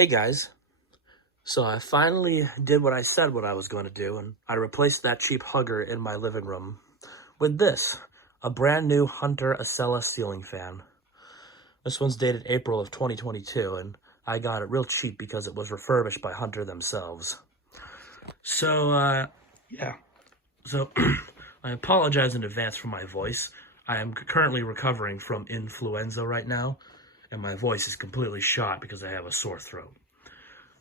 Hey guys, so I finally did what I said what I was going to do, and I replaced that cheap hugger in my living room with this, a brand new Hunter Acela ceiling fan. This one's dated April of 2022, and I got it real cheap because it was refurbished by Hunter themselves. So, yeah. So, I apologize in advance for my voice. I am currently recovering from influenza right now, and my voice is completely shot because I have a sore throat.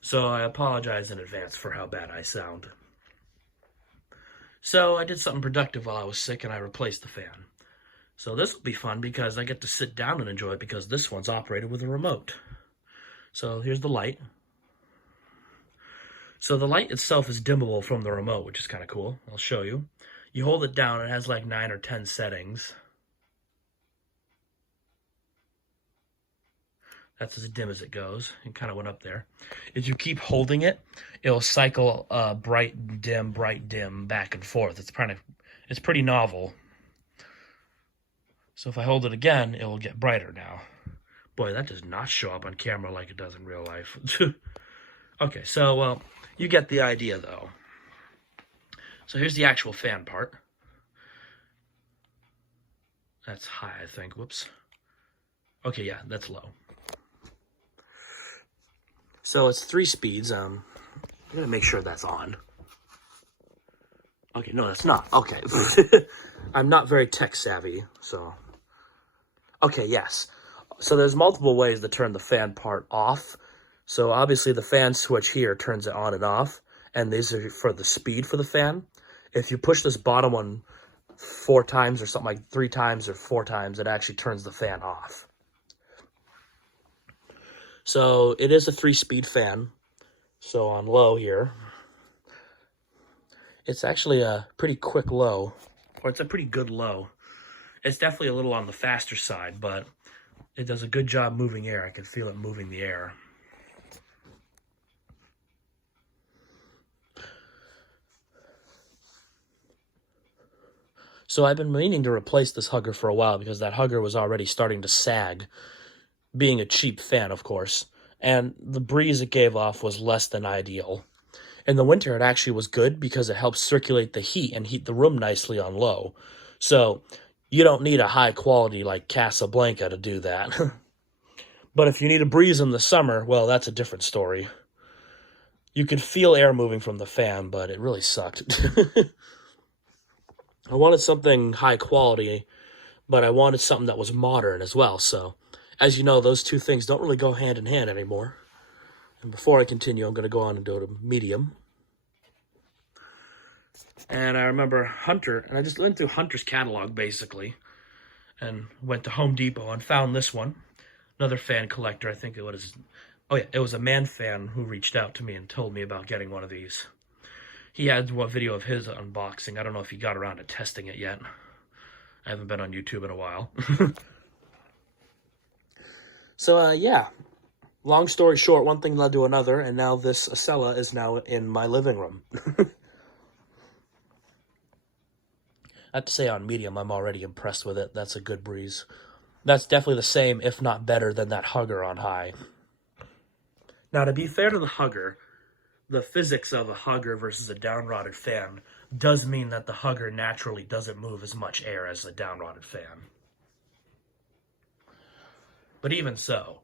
So I apologize in advance for how bad I sound. So I did something productive while I was sick and I replaced the fan. So this will be fun because I get to sit down and enjoy it because this one's operated with a remote. So here's the light. So the light itself is dimmable from the remote, which is kind of cool. I'll show you. You hold it down, it has like 9 or 10 settings. That's as dim as it goes. It kind of went up there. If you keep holding it, it'll cycle bright, dim, back and forth. It's pretty novel. So if I hold it again, it will get brighter now. Boy, that does not show up on camera like it does in real life. Okay, so, well, you get the idea, though. So here's the actual fan part. That's high, I think. Whoops. Okay, yeah, that's low. So it's 3 speeds. I'm gonna make sure that's on. Okay, no, that's not. Okay. I'm not very tech savvy, so. Okay, yes. So there's multiple ways to turn the fan part off. So obviously the fan switch here turns it on and off, and these are for the speed for the fan. If you push this bottom one 4 times or something like 3 times or 4 times, it actually turns the fan off. So it is a 3-speed fan. So on low here, it's actually a pretty quick low, or it's a pretty good low. It's definitely a little on the faster side, but it does a good job moving air. I can feel it moving the air. So I've been meaning to replace this hugger for a while because that hugger was already starting to sag, being a cheap fan, of course, and the breeze it gave off was less than ideal. In the winter, it actually was good because it helps circulate the heat and heat the room nicely on low. So you don't need a high quality like Casablanca to do that. But if you need a breeze in the summer, well, that's a different story. You could feel air moving from the fan, but it really sucked. I wanted something high quality, but I wanted something that was modern as well. So, as you know, those two things don't really go hand in hand anymore. And before I continue, I'm going to go on and do it medium. And I remember Hunter, and I just went through Hunter's catalog, basically, and went to Home Depot and found this one. Another fan collector, I think it was, oh yeah, it was a man fan who reached out to me and told me about getting one of these. He had one video of his unboxing. I don't know if he got around to testing it yet. I haven't been on YouTube in a while. So, yeah. Long story short, one thing led to another, and now this Acela is now in my living room. I have to say, on medium, I'm already impressed with it. That's a good breeze. That's definitely the same, if not better, than that hugger on high. Now, to be fair to the hugger, the physics of a hugger versus a down-rotted fan does mean that the hugger naturally doesn't move as much air as a down-rotted fan. But even so,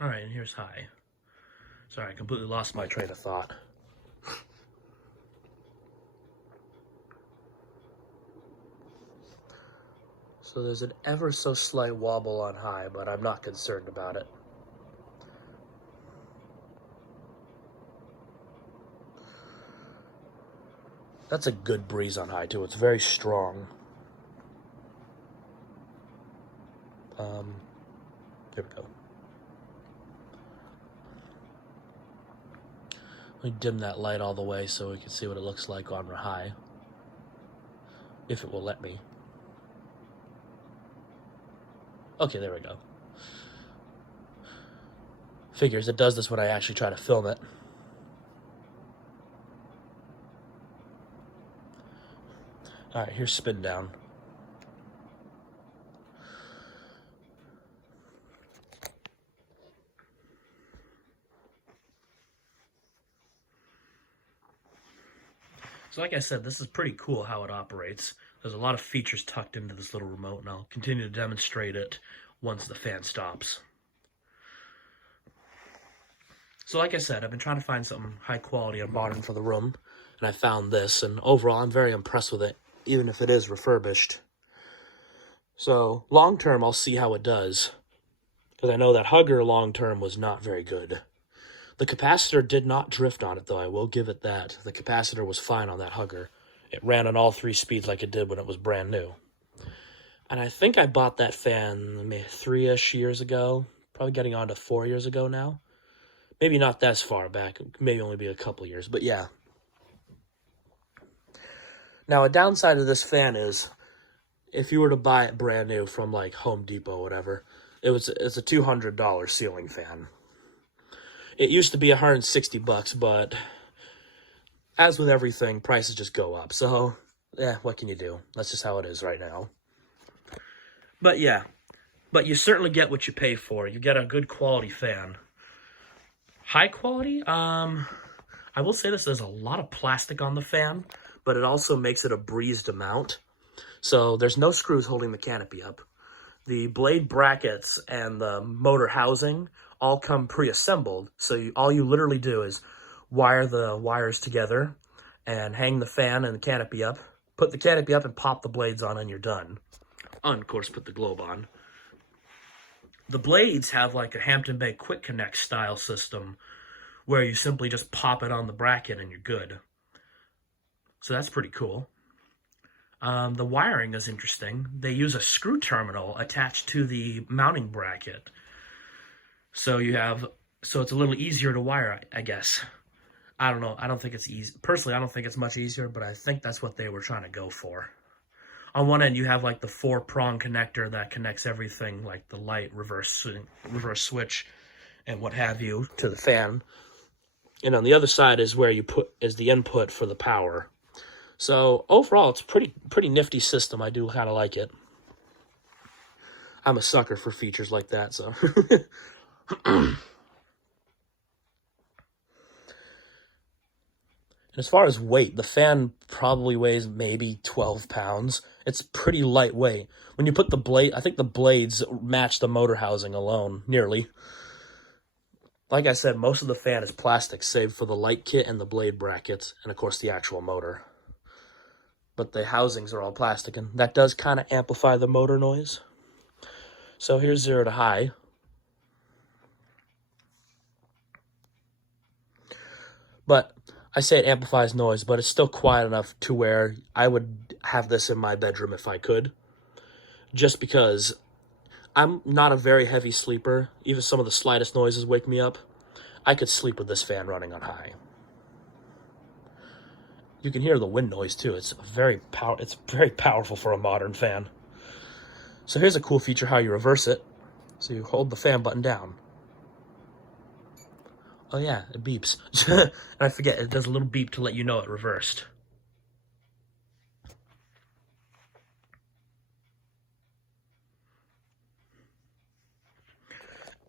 alright, and here's high. Sorry, I completely lost my train of thought. So there's an ever so slight wobble on high, but I'm not concerned about it. That's a good breeze on high, too. It's very strong. There we go. Let me dim that light all the way so we can see what it looks like on high. If it will let me. Okay, there we go. Figures, it does this when I actually try to film it. All right, here's spin down. So like I said, this is pretty cool how it operates. There's a lot of features tucked into this little remote, and I'll continue to demonstrate it once the fan stops. So like I said, I've been trying to find something high quality and modern for the room, and I found this, and overall I'm very impressed with it, even if it is refurbished. So long term, I'll see how it does, because I know that Hugger long term was not very good. The capacitor did not drift on it, though. I will give it that. The capacitor was fine on that Hugger. It ran on all 3 speeds like it did when it was brand new. And I think I bought that fan maybe 3-ish years ago. Probably getting on to 4 years ago now. Maybe not that far back. Maybe only be a couple years, but yeah. Now, a downside of this fan is, if you were to buy it brand new from like Home Depot or whatever, it's a $200 ceiling fan. It used to be $160, but as with everything, prices just go up. So, yeah, what can you do? That's just how it is right now. But yeah, but you certainly get what you pay for. You get a good quality fan. High quality? I will say this, there's a lot of plastic on the fan, but it also makes it a breeze to mount. So there's no screws holding the canopy up. The blade brackets and the motor housing all come pre-assembled, so all you literally do is wire the wires together and hang the fan and the canopy up, put the canopy up and pop the blades on, and you're done. Of course, put the globe on. The blades have like a Hampton Bay Quick Connect style system where you simply just pop it on the bracket and you're good. So that's pretty cool. The wiring is interesting. They use a screw terminal attached to the mounting bracket. So it's a little easier to wire, I guess. I don't know. I don't think it's easy. Personally, I don't think it's much easier, but I think that's what they were trying to go for. On one end, you have like the 4-prong connector that connects everything, like the light, reverse switch, and what have you, to the fan. And on the other side is where is the input for the power. So overall, it's a pretty nifty system. I do kind of like it. I'm a sucker for features like that, so. And as far as weight, the fan probably weighs maybe 12 pounds. It's pretty lightweight. When you put the blade, I think the blades match the motor housing alone, nearly. Like I said, most of the fan is plastic, save for the light kit and the blade brackets, and of course the actual motor. But the housings are all plastic, and that does kind of amplify the motor noise. So here's 0 to high. But I say it amplifies noise, but it's still quiet enough to where I would have this in my bedroom if I could. Just because I'm not a very heavy sleeper. Even some of the slightest noises wake me up. I could sleep with this fan running on high. You can hear the wind noise too. It's very powerful for a modern fan. So here's a cool feature how you reverse it. So you hold the fan button down. Oh yeah, it beeps. And I forget, it does a little beep to let you know it reversed.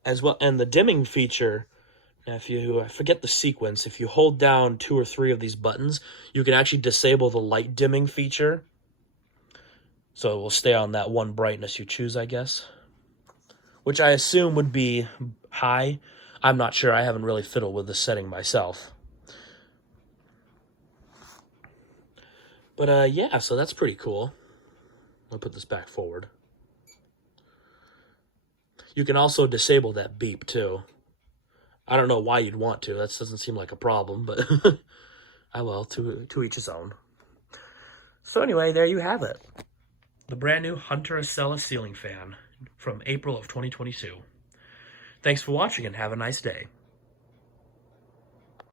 As well, and the dimming feature, now I forget the sequence, if you hold down 2 or 3 of these buttons, you can actually disable the light dimming feature. So it will stay on that one brightness you choose, I guess. Which I assume would be high. I'm not sure. I haven't really fiddled with the setting myself. But yeah, so that's pretty cool. I'll put this back forward. You can also disable that beep too. I don't know why you'd want to. That doesn't seem like a problem, but well, to each his own. So anyway, there you have it. The brand new Hunter Acela ceiling fan from April of 2022. Thanks for watching and have a nice day.